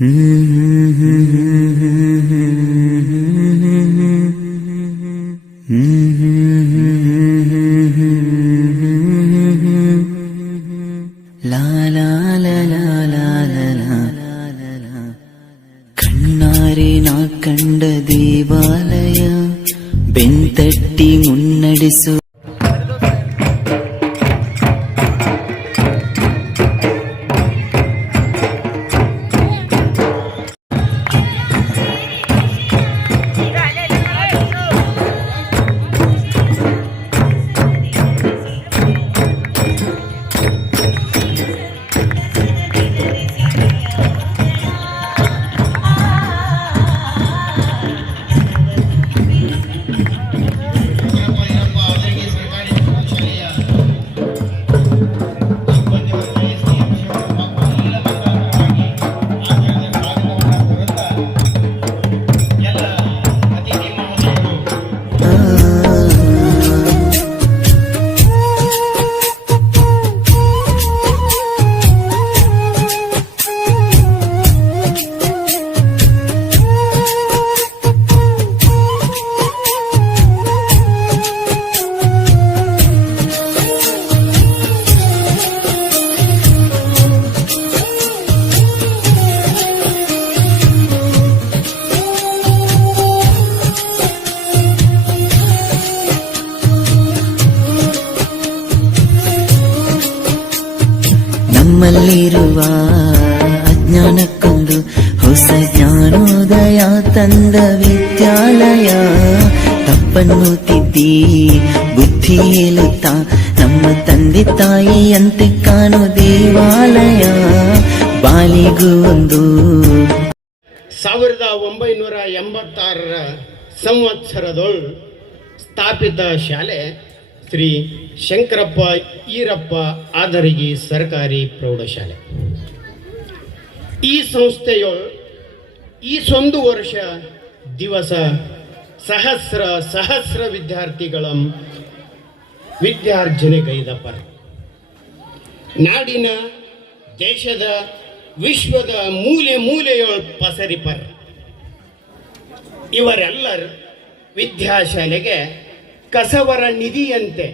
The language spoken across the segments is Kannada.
嗯嗯嗯 ನಮ್ಮಲ್ಲಿರುವ ಅಜ್ಞಾನಕ್ಕೊಂದು ಹೊಸ ಜ್ಞಾನೋದಯ ತಂದ ವಿದ್ಯಾಲಯ. ತಪ್ಪನ್ನು ತಿದ್ದಿ ಬುದ್ಧಿ ಹೇಳುತ್ತಾ ನಮ್ಮ ತಂದೆ ತಾಯಿಯಂತೆ ಕಾಣೋ ದೇವಾಲಯ. ಬಾಲಿಗೂ ಒಂದು ಸಾವಿರದ ಒಂಬೈನೂರ ಎಂಬತ್ತಾರರ ಸಂವತ್ಸರದೊಳ್ ಸ್ಥಾಪಿತ ಶಾಲೆ ಶ್ರೀ ಶಂಕರಪ್ಪ ಈರಪ್ಪ ಆದರಗಿ ಸರ್ಕಾರಿ ಪ್ರೌಢಶಾಲೆ. ಈ ಸಂಸ್ಥೆಯೊಳ್ ಈ ಸೊಂದು ವರ್ಷ ದಿವಸ ಸಹಸ್ರ ಸಹಸ್ರ ವಿದ್ಯಾರ್ಥಿಗಳ ವಿದ್ಯಾರ್ಜನೆಗೈದಪ್ಪ ನಾಡಿನ ದೇಶದ ವಿಶ್ವದ ಮೂಲೆ ಮೂಲೆಯೊಳ ಪಸರಿಪರ್ ಇವರೆಲ್ಲರ ವಿದ್ಯಾಶಾಲೆಗೆ ಕಸವರ ನಿಧಿಯಂತೆ.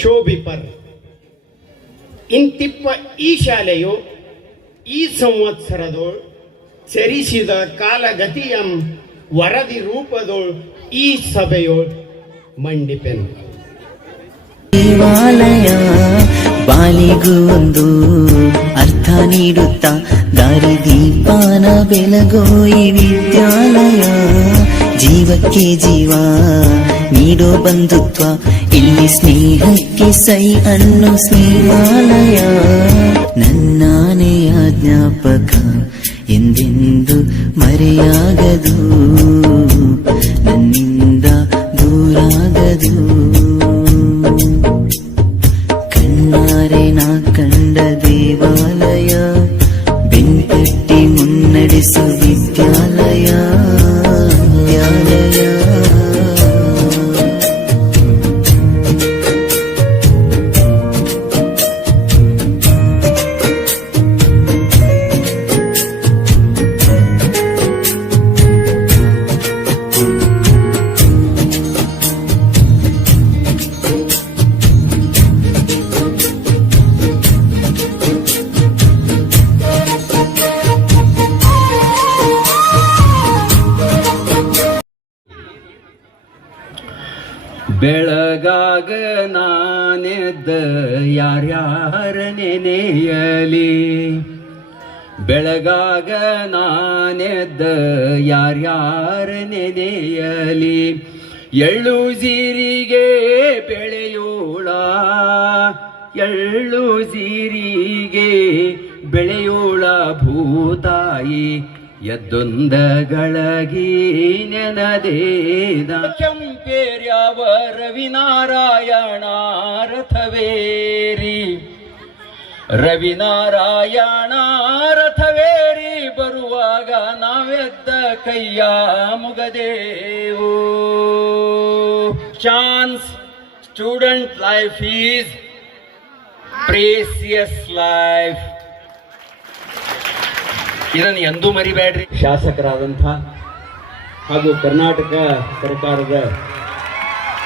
ಶೋಭಿಪರ್ ಇಂತಿಪ್ಪ ಈ ಶಾಲೆಯು ಈ ಸಂವತ್ಸರದೋಳ್ ಸರಿಸಿದ ಕಾಲಗತಿಯಂ ವರದಿ ರೂಪದೋಳ್ ಈ ಸಭೆಯೋಳ್ ಮಂಡಿಪೆನ್. ದೇವಾಲಯ ಬಾಲಿಗೂ ಒಂದು ಅರ್ಥ ನೀಡುತ್ತಾ ದಾರಿದೀಪಾನ ಬೆಳಗೋ ಈ ವಿದ್ಯಾಲಯ. ಜೀವಕ್ಕೆ ಜೀವ ನೀಡೋ ಬಂಧುತ್ವ ಇಲ್ಲಿ ಸ್ನೇಹಕ್ಕೆ ಸೈ ಅನ್ನೋ ಸ್ನೇಹಾಲಯ. ನನ್ನಾನೆಯ ಜ್ಞಾಪಕ ಎಂದೆಂದು ಮರೆಯಾಗದು. ಬೆಳಗಾಗ ನಾನೆದ್ದ ಯಾರ್ಯಾರ ನೆನೆಯಲಿ? ಬೆಳಗಾಗ ನಾನೆದ್ದ ಯಾರ್ಯಾರ ನೆನೆಯಲಿ? ಎಳ್ಳು ಜೀರಿಗೆ ಬೆಳೆಯೋಳ, ಎಳ್ಳು ಜೀರಿಗೆ ಬೆಳೆಯೋಳ ಭೂತಾಯಿ ಎದ್ದೊಂದಗಳಗಿ ನೆನದೇದ ಕೆಂಪೇರ್ಯಾವ ರವಿನಾರಾಯಣ ರಥವೇರಿ ರವಿನಾರಾಯಣ ರಥವೇರಿ ಬರುವಾಗ ನಾವೆದ್ದ ಕೈಯ ಮುಗದೇವು. Chance student life is precious life ಇದನ್ನು ಎಂದೂ ಮರಿಬೇಡ್ರಿ. ಶಾಸಕರಾದಂಥ ಹಾಗೂ ಕರ್ನಾಟಕ ಸರ್ಕಾರದ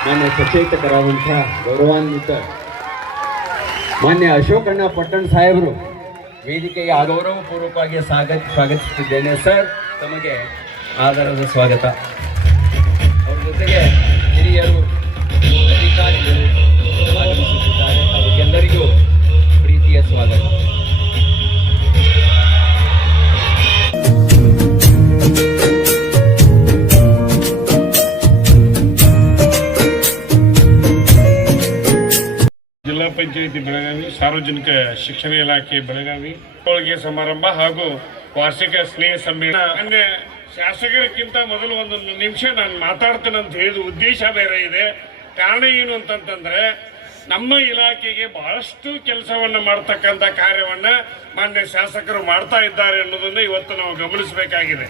ಮಾನ್ಯ ಸಚೇತಕರಾದಂಥ ಗೌರವಾನ್ವಿತ ಮಾನ್ಯ ಅಶೋಕಣ್ಣ ಪಟ್ಟಣ ಸಾಹೇಬರು ವೇದಿಕೆಗೆ ಅಗೌರವಪೂರ್ವಕವಾಗಿ ಸ್ವಾಗತ, ಸ್ವಾಗತಿಸುತ್ತಿದ್ದೇನೆ. ಸರ್, ತಮಗೆ ಆದರದ ಸ್ವಾಗತ. ಅವ್ರ ಜೊತೆಗೆ ಹಿರಿಯರು, ಅಧಿಕಾರಿಗಳು ಆಗಮಿಸುತ್ತಿದ್ದಾರೆ. ಅವರಿಗೆಲ್ಲರಿಗೂ ಪ್ರೀತಿಯ ಸ್ವಾಗತ. ಪಂಚಾಯಿತಿ ಬೆಳಗಾವಿ, ಸಾರ್ವಜನಿಕ ಶಿಕ್ಷಣ ಇಲಾಖೆ ಬೆಳಗಾವಿ ಹೋಳಿಗೆ ಸಮಾರಂಭ ಹಾಗೂ ವಾರ್ಷಿಕ ಸ್ನೇಹ ಸಮ್ಮೇಳನ. ಅಂದ್ರೆ ಶಾಸಕರಿಗಿಂತ ಮೊದಲು ಒಂದೊಂದು ನಿಮಿಷ ನಾನು ಮಾತಾಡ್ತೇನೆ ಅಂತ ಹೇಳಿದ ಉದ್ದೇಶ ಬೇರೆ ಇದೆ. ಕಾರಣ ಏನು ಅಂತಂತಂದ್ರೆ, ನಮ್ಮ ಇಲಾಖೆಗೆ ಬಹಳಷ್ಟು ಕೆಲಸವನ್ನು ಮಾಡ್ತಕ್ಕಂಥ ಕಾರ್ಯವನ್ನ ಮಾನ್ಯ ಶಾಸಕರು ಮಾಡ್ತಾ ಇದ್ದಾರೆ ಅನ್ನೋದನ್ನ ಇವತ್ತು ನಾವು ಗಮನಿಸಬೇಕಾಗಿದೆ.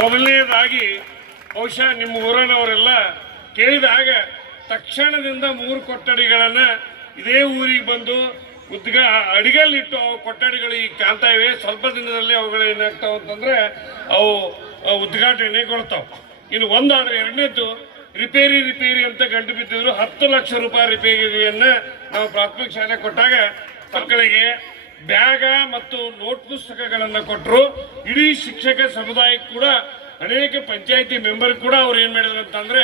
ಮೊದಲನೇದಾಗಿ, ಬಹುಶಃ ನಿಮ್ಮ ಊರನವರೆಲ್ಲ ಕೇಳಿದಾಗ ತಕ್ಷಣದಿಂದ ಮೂರು ಕೊಠಡಿಗಳನ್ನ ಇದೇ ಊರಿಗೆ ಬಂದು ಉದ್ಗ ಅಡಿಗೆಯಲ್ಲಿಟ್ಟು ಅವು ಕೊಠಡಿಗಳು ಈಗ ಕಾಣ್ತಾ ಇವೆ. ಸ್ವಲ್ಪ ದಿನದಲ್ಲಿ ಅವುಗಳು ಏನಾಗ್ತಾವ ಅಂತಂದ್ರೆ ಅವು ಉದ್ಘಾಟನೆ ಕೊಡ್ತಾವೆ ಇನ್ನು ಒಂದಾದ್ರೆ ಎರಡನೇದ್ದು ರಿಪೇರಿ ರಿಪೇರಿ ಅಂತ ಗಂಟು ಬಿದ್ದಿದ್ರು ಹತ್ತು ಲಕ್ಷ ರೂಪಾಯಿ ರಿಪೇರಿಯನ್ನ ನಾವು ಪ್ರಾಥಮಿಕ ಶಾಲೆ ಕೊಟ್ಟಾಗ ಮಕ್ಕಳಿಗೆ ಬ್ಯಾಗ ಮತ್ತು ನೋಟ್ ಪುಸ್ತಕಗಳನ್ನು ಕೊಟ್ಟರು ಇಡೀ ಶಿಕ್ಷಕ ಸಮುದಾಯಕ್ಕೆ ಕೂಡ, ಅನೇಕ ಪಂಚಾಯಿತಿ ಮೆಂಬರ್ ಕೂಡ ಅವ್ರು ಏನು ಮಾಡಿದ್ರು ಅಂತಂದ್ರೆ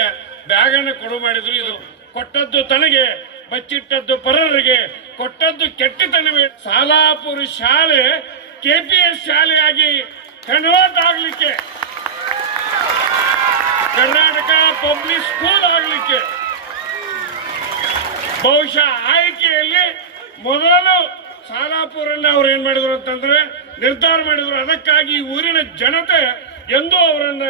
ಬ್ಯಾಗನ್ನು ಕೊಡು ಮಾಡಿದ್ರು. ಇದು ಕೊಟ್ಟದ್ದು ತನಗೆ ಬಚ್ಚಿಟ್ಟದ್ದು ಪರರಿಗೆ ಕೊಟ್ಟದ್ದು ಕೆಟ್ಟತನವೇ. ಸಾಲಾಪುರ ಶಾಲೆ, ಕೆಪಿಎಸ್ ಶಾಲೆಯಾಗಿ ಕನ್ವರ್ಟ್ ಆಗ್ಲಿಕ್ಕೆ. ಕರ್ನಾಟಕ ಪಬ್ಲಿಕ್ ಸ್ಕೂಲ್ ಆಗ್ಲಿಕ್ಕೆ. ಬಹುಶಃ ಆಯ್ಕೆಯಲ್ಲಿ ಮೊದಲು ಸಾಲಾಪುರನ್ನ ಅವ್ರು ಏನ್ ಮಾಡಿದ್ರು ಅಂತಂದ್ರೆ ನಿರ್ಧಾರ ಮಾಡಿದ್ರು. ಅದಕ್ಕಾಗಿ ಊರಿನ ಜನತೆ ಎಂದೂ ಅವರನ್ನ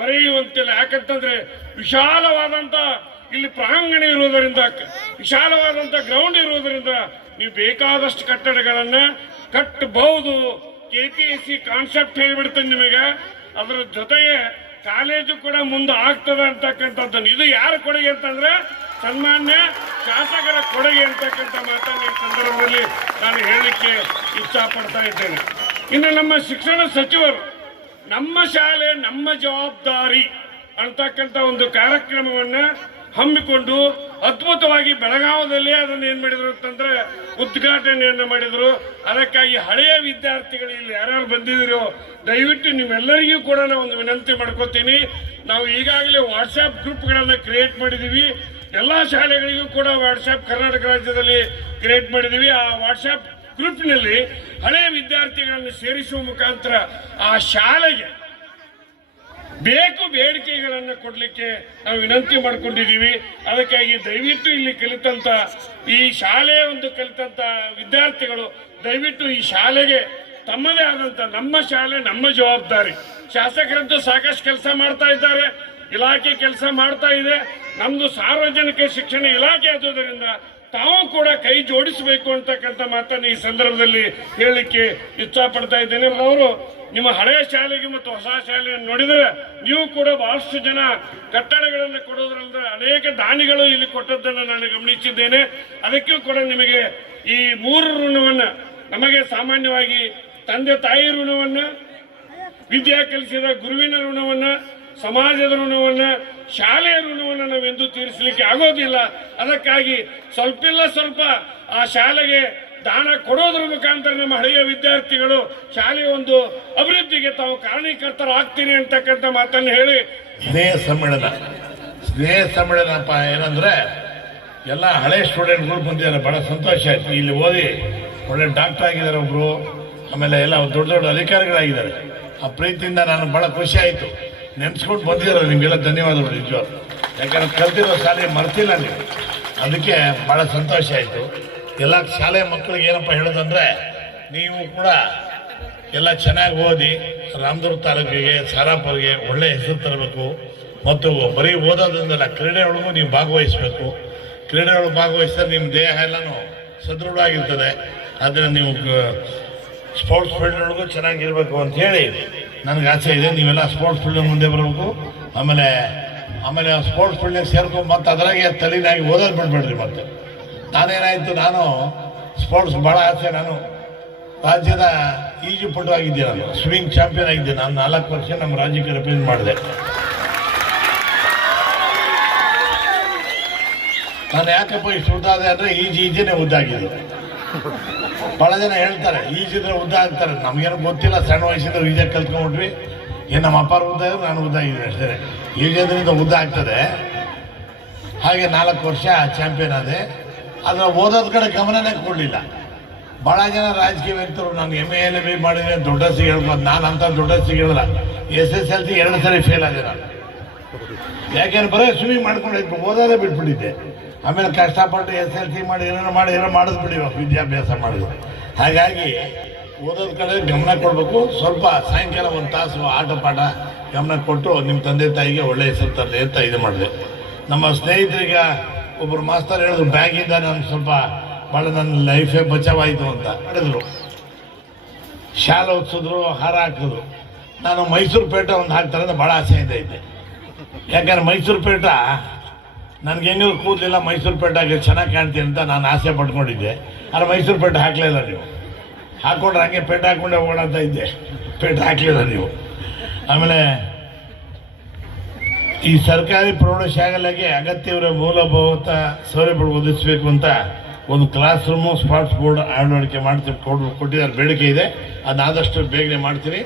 ಮರೆಯುವಂತಿಲ್ಲ. ಯಾಕಂತಂದ್ರೆ ವಿಶಾಲವಾದಂತ ಇಲ್ಲಿ ಪ್ರಾಂಗಣ ಇರುವುದರಿಂದ ವಿಶಾಲವಾದಂಥ ಗ್ರೌಂಡ್ ಇರುವುದರಿಂದ ನೀವು ಬೇಕಾದಷ್ಟು ಕಟ್ಟಡಗಳನ್ನ ಕಟ್ಟಬಹುದು. K P S C concept ಹೇಳ್ಬಿಡ್ತೇನೆ ನಿಮಗೆ. ಅದರ ಜೊತೆಗೆ ಕಾಲೇಜು ಕೂಡ ಮುಂದೆ ಆಗ್ತದೆ ಅಂತಕ್ಕಂಥದ್ದು ಇದು ಯಾರ ಕೊಡುಗೆ ಅಂತಂದ್ರೆ ಸನ್ಮಾನ್ಯ ಶಾಸಕರ ಕೊಡುಗೆ ಅಂತಕ್ಕಂಥ ಮಾತನ್ನು ಈ ಸಂದರ್ಭದಲ್ಲಿ ನಾನು ಹೇಳಲಿಕ್ಕೆ ಇಷ್ಟಪಡ್ತಾ ಇದ್ದೇನೆ. ಇನ್ನು ನಮ್ಮ ಶಿಕ್ಷಣ ಸಚಿವರು, ನಮ್ಮ ಶಾಲೆ ನಮ್ಮ ಜವಾಬ್ದಾರಿ ಅಂತಕ್ಕಂಥ ಒಂದು ಕಾರ್ಯಕ್ರಮವನ್ನ ಹಮ್ಮಿಕೊಂಡು ಅದ್ಭುತವಾಗಿ ಬೆಳಗಾವದಲ್ಲಿ ಅದನ್ನು ಏನು ಮಾಡಿದ್ರು ಅಂತಂದ್ರೆ ಉದ್ಘಾಟನೆಯನ್ನು ಮಾಡಿದ್ರು. ಅದಕ್ಕಾಗಿ ಹಳೆಯ ವಿದ್ಯಾರ್ಥಿಗಳು ಇಲ್ಲಿ ಯಾರ್ಯಾರು ಬಂದಿದ್ದೀರೋ ದಯವಿಟ್ಟು ನಿಮ್ಮೆಲ್ಲರಿಗೂ ಕೂಡ ನಾನು ಒಂದು ವಿನಂತಿ ಮಾಡ್ಕೋತೀನಿ. ನಾವು ಈಗಾಗಲೇ ವಾಟ್ಸ್ಆಪ್ ಗ್ರೂಪ್ಗಳನ್ನು ಕ್ರಿಯೇಟ್ ಮಾಡಿದೀವಿ. ಎಲ್ಲಾ ಶಾಲೆಗಳಿಗೂ ಕೂಡ ವಾಟ್ಸ್ಆಪ್ ಕರ್ನಾಟಕ ರಾಜ್ಯದಲ್ಲಿ ಕ್ರಿಯೇಟ್ ಮಾಡಿದೀವಿ. ಆ ವಾಟ್ಸ್ಆಪ್ ಗ್ರೂಪ್ನಲ್ಲಿ ಹಳೆಯ ವಿದ್ಯಾರ್ಥಿಗಳನ್ನು ಸೇರಿಸುವ ಮುಖಾಂತರ ಆ ಶಾಲೆಗೆ ಬೇಕು ಬೇಡಿಕೆಗಳನ್ನು ಕೊಡಲಿಕ್ಕೆ ನಾವು ವಿನಂತಿ ಮಾಡ್ಕೊಂಡಿದ್ದೀವಿ. ಅದಕ್ಕಾಗಿ ದಯವಿಟ್ಟು ಇಲ್ಲಿ ಕಲಿತಂತ ಈ ಶಾಲೆಯ ಒಂದು ಕಲಿತಂತ ವಿದ್ಯಾರ್ಥಿಗಳು ದಯವಿಟ್ಟು ಈ ಶಾಲೆಗೆ ತಮ್ಮದೇ ಆದಂತ ನಮ್ಮ ಶಾಲೆ, ನಮ್ಮ ಜವಾಬ್ದಾರಿ. ಶಾಸಕರಂತೂ ಸಾಕಷ್ಟು ಕೆಲಸ ಮಾಡ್ತಾ ಇದ್ದಾರೆ. ಇಲಾಖೆ ಕೆಲಸ ಮಾಡ್ತಾ ಇದೆ. ನಮ್ದು ಸಾರ್ವಜನಿಕ ಶಿಕ್ಷಣ ಇಲಾಖೆ ಆದುದರಿಂದ ತಾವು ಕೂಡ ಕೈ ಜೋಡಿಸಬೇಕು ಅಂತಕ್ಕಂಥ ಮಾತನ್ನು ಈ ಸಂದರ್ಭದಲ್ಲಿ ಹೇಳಲಿಕ್ಕೆ ಇಚ್ಛಪಡ್ತಾ ಇದ್ದೇನೆ. ಅವರು ನಿಮ್ಮ ಹಳೆಯ ಶಾಲೆಗೆ ಮತ್ತು ಹೊಸ ಶಾಲೆಯನ್ನು ನೋಡಿದರೆ ನೀವು ಕೂಡ ಬಹಳಷ್ಟು ಜನ ಕಟ್ಟಡಗಳನ್ನು ಕೊಡೋದ್ರಿಂದ ಅನೇಕ ದಾನಿಗಳು ಇಲ್ಲಿ ಕೊಟ್ಟದ್ದನ್ನು ನಾನು ಗಮನಿಸಿದ್ದೇನೆ. ಅದಕ್ಕೂ ಕೂಡ ನಿಮಗೆ ಈ ಮೂರು ಋಣವನ್ನು, ನಮಗೆ ಸಾಮಾನ್ಯವಾಗಿ ತಂದೆ ತಾಯಿ ಋಣವನ್ನು, ವಿದ್ಯಾ ಕಲಿಸಿದ ಗುರುವಿನ ಋಣವನ್ನು, ಸಮಾಜದ ಋಣವನ್ನ ಶಾಲೆಯ ಋಣವನ್ನು ನಾವೆಂದೂ ತೀರಿಸಲಿಕ್ಕೆ ಆಗೋದಿಲ್ಲ. ಅದಕ್ಕಾಗಿ ಸ್ವಲ್ಪಿಲ್ಲ ಸ್ವಲ್ಪ ಆ ಶಾಲೆಗೆ ದಾನ ಕೊಡೋದ್ರ ಮುಖಾಂತರ ನಮ್ಮ ಹಳೆಯ ವಿದ್ಯಾರ್ಥಿಗಳು ಶಾಲೆಯ ಒಂದು ಅಭಿವೃದ್ಧಿಗೆ ತಾವು ಕಾರಣೀಕರ್ತರಾಗ್ತೀನಿ ಅಂತಕ್ಕಂಥ ಮಾತನ್ನು ಹೇಳಿ. ಸ್ನೇಹ ಸಮ್ಮೇಳನ. ಸ್ನೇಹ ಸಮ್ಮೇಳನಪ್ಪ ಏನಂದ್ರೆ ಎಲ್ಲ ಹಳೆ ಸ್ಟೂಡೆಂಟ್ಗಳು ಬಂದಿದ್ದಾರೆ, ಬಹಳ ಸಂತೋಷ ಆಯ್ತು. ಇಲ್ಲಿ ಓದಿ ಒಳ್ಳೆ ಡಾಕ್ಟರ್ ಆಗಿದ್ದಾರೆ ಒಬ್ರು, ಆಮೇಲೆ ಎಲ್ಲ ದೊಡ್ಡ ದೊಡ್ಡ ಅಧಿಕಾರಿಗಳಾಗಿದ್ದಾರೆ. ಆ ಪ್ರೀತಿಯಿಂದ ನಾನು ಬಹಳ ಖುಷಿ ಆಯಿತು. ನೆನ್ಸ್ಕೊಂಡು ಬಂದಿರೋ ನಿಮಗೆಲ್ಲ ಧನ್ಯವಾದಗಳು ನಿಜ ಯಾಕಂದ್ರೆ ಕಲ್ತಿರೋ ಶಾಲೆ ಮರ್ತಿಲ್ಲ ನೀವು. ಅದಕ್ಕೆ ಬಹಳ ಸಂತೋಷ ಆಯಿತು. ಎಲ್ಲ ಶಾಲೆ ಮಕ್ಕಳಿಗೆ ಏನಪ್ಪ ಹೇಳೋದಂದ್ರೆ, ನೀವು ಕೂಡ ಎಲ್ಲ ಚೆನ್ನಾಗಿ ಓದಿ ರಾಮದುರ್ಗ ತಾಲೂಕಿಗೆ, ಸಾರಾಪುರ್ಗೆ ಒಳ್ಳೆ ಹೆಸರು ತರಬೇಕು. ಮತ್ತು ಬರೀ ಓದೋದ್ರಿಂದಲ್ಲ, ಕ್ರೀಡೆ ಒಳಗೂ ನೀವು ಭಾಗವಹಿಸಬೇಕು. ಕ್ರೀಡೆ ಒಳಗೆ ಭಾಗವಹಿಸಿದ್ರೆ ನಿಮ್ಮ ದೇಹ ಎಲ್ಲನೂ ಸದೃಢವಾಗಿರ್ತದೆ ಆದರೆ ನೀವು ಸ್ಪೋರ್ಟ್ಸ್ ಫೀಲ್ಡ್ ಒಳಗೂ ಚೆನ್ನಾಗಿರ್ಬೇಕು ಅಂತ ಹೇಳಿ ನನಗೆ ಆಸೆ ಇದೆ, ನೀವೆಲ್ಲ ಸ್ಪೋರ್ಟ್ಸ್ ಫೀಲ್ಡ್ ಮುಂದೆ ಬರಬೇಕು. ಆಮೇಲೆ ಆಮೇಲೆ ಸ್ಪೋರ್ಟ್ಸ್ ಫೀಲ್ಡ್ನಾಗ ಸೇರ್ಕೊಂಡು ಮತ್ತೆ ಅದರಾಗೆ ತಲೆನಾಗಿ ಓದೋದು ಬಿಡ್ಬೇಡ್ರಿ ಮತ್ತೆ. ನಾನೇನಾಯಿತು, ನಾನು ಸ್ಪೋರ್ಟ್ಸ್ ಭಾಳ ಆಸೆ, ನಾನು ರಾಜ್ಯದ ಈಜುಪಟು ಆಗಿದ್ದೆ ನಾನು ಸ್ವಿಮ್ಮಿಂಗ್ ಚಾಂಪಿಯನ್ ಆಗಿದ್ದೆ. ನಾನು ನಾಲ್ಕು ವರ್ಷ ನಮ್ಮ ರಾಜ್ಯಕ್ಕೆ ರೆಪ್ರೆಸೆಂಟ್ ಮಾಡಿದೆ. ನಾನು ಯಾಕಪ್ಪ ಇಷ್ಟು ಉದ್ದಾದೆ ಅಂದರೆ ಈಜು ಈಜೇನೆ ಉದ್ದಾಗಿದೆ ಭಾಳ ಜನ ಹೇಳ್ತಾರೆ ಈಜಿದ್ರೆ ಉದ್ದ ಆಗ್ತಾರೆ ನಮಗೇನು ಗೊತ್ತಿಲ್ಲ, ಸಣ್ಣ ವಯಸ್ಸಿಂದ ಈಜ ಕಲ್ತ್ಕೊಂಡ್ಬಿಟ್ವಿ ಏನು ನಮ್ಮ ಅಪ್ಪಾರ ಉದ್ದ? ಇದ್ರೆ ನಾನು ಉದ್ದ ಇದ್ದೀನಿ ಅಷ್ಟೇ ಈಜೋದ್ರಿಂದ ಉದ್ದ ಆಗ್ತದೆ. ಹಾಗೆ ನಾಲ್ಕು ವರ್ಷ ಚಾಂಪಿಯನ್ ಆದೆ. ಅದನ್ನು ಓದೋದ್ ಕಡೆ ಗಮನನೇ ಕೊಡಲಿಲ್ಲ. ಭಾಳ ಜನ ರಾಜಕೀಯ ವ್ಯಕ್ತರು ನಾನು ಎಂ ಎಲ್ ಬಿ ಮಾಡಿದ್ರೆ ದೊಡ್ಡ ಸಿಗಿ ಹೇಳ್ಬೋದು. ನಾನು ಅಂತ ದೊಡ್ಡ ಸಿ ಹೇಳಲ್ಲ. ಎಸ್ ಎಸ್ ಎಲ್ ಸಿ ಎರಡು ಸರಿ ಫೇಲ್ ಆದೆ ನಾನು. ಯಾಕೆಂದ್ರೆ ಬರೀ ಸ್ವಿಮ್ಮಿಂಗ್ ಮಾಡ್ಕೊಂಡು ಓದೋದೇ ಬಿಟ್ಬಿಟ್ಟಿದ್ದೆ. ಆಮೇಲೆ ಕಷ್ಟಪಟ್ಟು ಎಸ್ ಎಲ್ ಸಿ ಮಾಡಿ ಏನೇನು ಮಾಡಿ ಏನೋ ಮಾಡಿದ್ ಬಿಡಿ ವಿದ್ಯಾಭ್ಯಾಸ ಮಾಡಿದ್ರು. ಹಾಗಾಗಿ ಓದೋದ್ ಕಡೆ ಗಮನ ಕೊಡಬೇಕು. ಸ್ವಲ್ಪ ಸಾಯಂಕಾಲ ಒಂದು ತಾಸು ಆಟ ಪಾಠ ಗಮನ ಕೊಟ್ಟು ನಿಮ್ಮ ತಂದೆ ತಾಯಿಗೆ ಒಳ್ಳೆ ಹೆಸರು ತರಲಿ ಅಂತ ಇದು ಮಾಡಿದೆ. ನಮ್ಮ ಸ್ನೇಹಿತರಿಗೆ ಒಬ್ಬರು ಮಾಸ್ತರ್ ಹೇಳಿದ್ರು ಬ್ಯಾಗಿಂದ ನಾನು ಸ್ವಲ್ಪ ಭಾಳ ನನ್ನ ಲೈಫೇ ಬಚಾವಾಯಿತು ಅಂತ ಹೇಳಿದ್ರು. ಶಾಲೆ ಓದಿಸಿದ್ರು, ಹಾರ ಹಾಕಿದ್ರು. ನಾನು ಮೈಸೂರು ಪೇಟ ಒಂದು ಹಾಕ್ತಾರೆ ಅಂತ ಭಾಳ ಆಸೆಯಿಂದ ಇದ್ದೆ. ಯಾಕಂದ್ರೆ ಮೈಸೂರು ಪೇಟ ನನಗೆ ಹೆಂಗೂ ಕೂದಲಿಲ್ಲ ಮೈಸೂರು ಪೇಟಾಗೆ ಚೆನ್ನಾಗಿ ಕಾಣ್ತೀನಿ ಅಂತ ನಾನು ಆಸೆ ಪಟ್ಕೊಂಡಿದ್ದೆ. ಆದರೆ ಮೈಸೂರು ಪೇಟ ಹಾಕಲಿಲ್ಲ ನೀವು. ಹಾಕೊಂಡ್ರೆ ಹಾಗೆ ಪೇಟೆ ಹಾಕೊಂಡೆ ಹೋಗೋಣ ಅಂತ ಇದ್ದೆ. ಪೇಟೆ ಹಾಕಲಿಲ್ಲ ನೀವು. ಆಮೇಲೆ ಈ ಸರ್ಕಾರಿ ಪ್ರೌಢಶಾಲೆಗೆ ಅಗತ್ಯವಿರೋ ಮೂಲಭೂತ ಸೌಲಭ್ಯಗಳು ಒದಗಿಸಬೇಕು ಅಂತ ಒಂದು ಕ್ಲಾಸ್ ರೂಮು, ಸ್ಪಾಟ್ಸ್ ಬೋರ್ಡ್ ಅಳವಡಿಕೆ ಮಾಡ್ತೀವಿ ಕೊಡ್, ಕೊಟ್ಟಿದ್ದಾರೆ. ಬೇಡಿಕೆ ಇದೆ. ಅದಾದಷ್ಟು ಬೇಗನೆ ಮಾಡ್ತೀರಿ.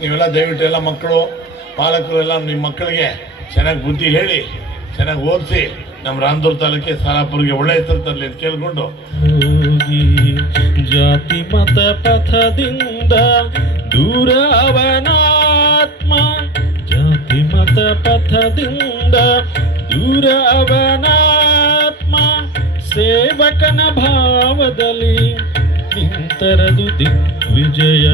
ನೀವೆಲ್ಲ ದಯವಿಟ್ಟು ಎಲ್ಲ ಮಕ್ಕಳು, ಪಾಲಕರು ಎಲ್ಲ ನಿಮ್ಮ ಮಕ್ಕಳಿಗೆ ಚೆನ್ನಾಗಿ ಬುದ್ಧಿ ಹೇಳಿ. ಚೆನ್ನಾಗಿ ಓದಿಸಿ ನಮ್ಮ ರಾಮದೂರ್ ತಾಲೂಕಿ ಸಾಲಾಪುರ್ಗೆ ಒಳ್ಳೆ ಹೆಸರು ತರಲಿ ಅಂತ ಕೇಳಿಕೊಂಡು. ಜಾತಿ ಮತ ಪಥದಿಂದ ದೂರವನಾತ್ಮ ಜಾತಿ ಮತ ಪಥದಿಂದ ದೂರವನಾತ್ಮ ಸೇವಕನ ಭಾವದಲ್ಲಿ ನಿಂತರದು ದಿಗ್ವಿಜಯ.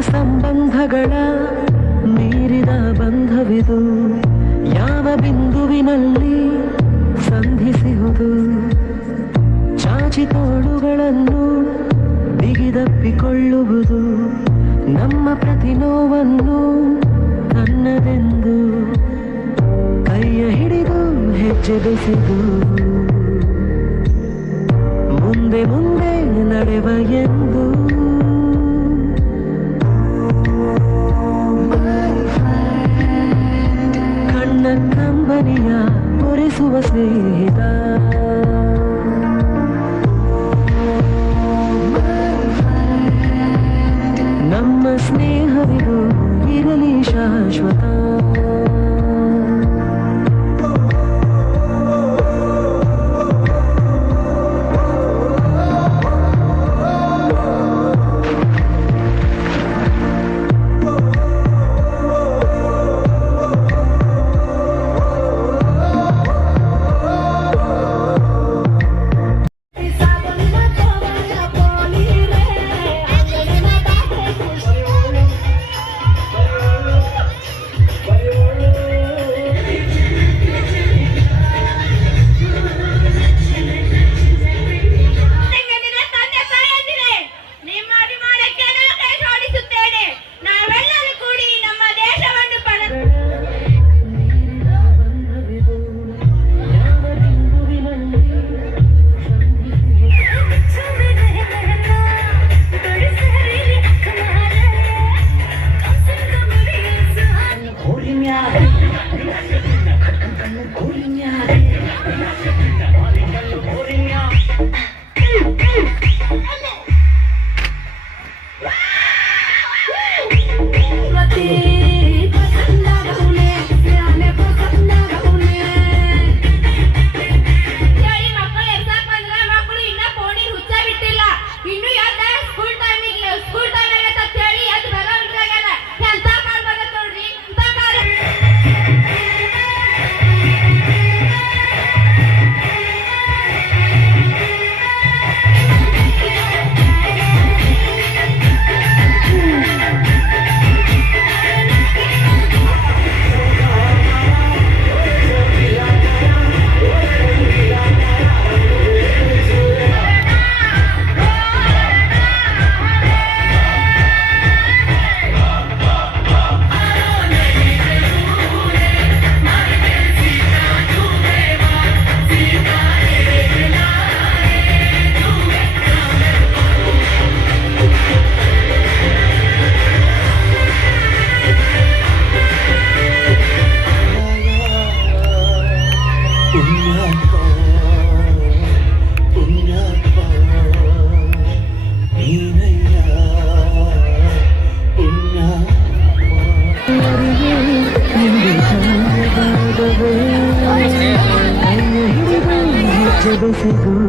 ಸಂಬಂಧಗಳ ಮೀರಿದ ಬಂಧವಿದು, ಯಾವ ಬಿಂದುವಿನಲ್ಲಿ ಸಂಧಿಸಿಹುದು? ಚಾಚಿ ತೋಳುಗಳನ್ನು ಬಿಗಿದಪ್ಪಿಕೊಳ್ಳುವುದು ನಮ್ಮ ಪ್ರತಿ ನೋವನ್ನು ತನ್ನದೆಂದು, ಕೈಯ ಹಿಡಿದು ಹೆಜ್ಜೆ ಬೆಸೆದು ಮುಂದೆ ಮುಂದೆ ನಡೆವ ಎಂದು ಹೆಜ್ಜೆ ಬೆಸೆದು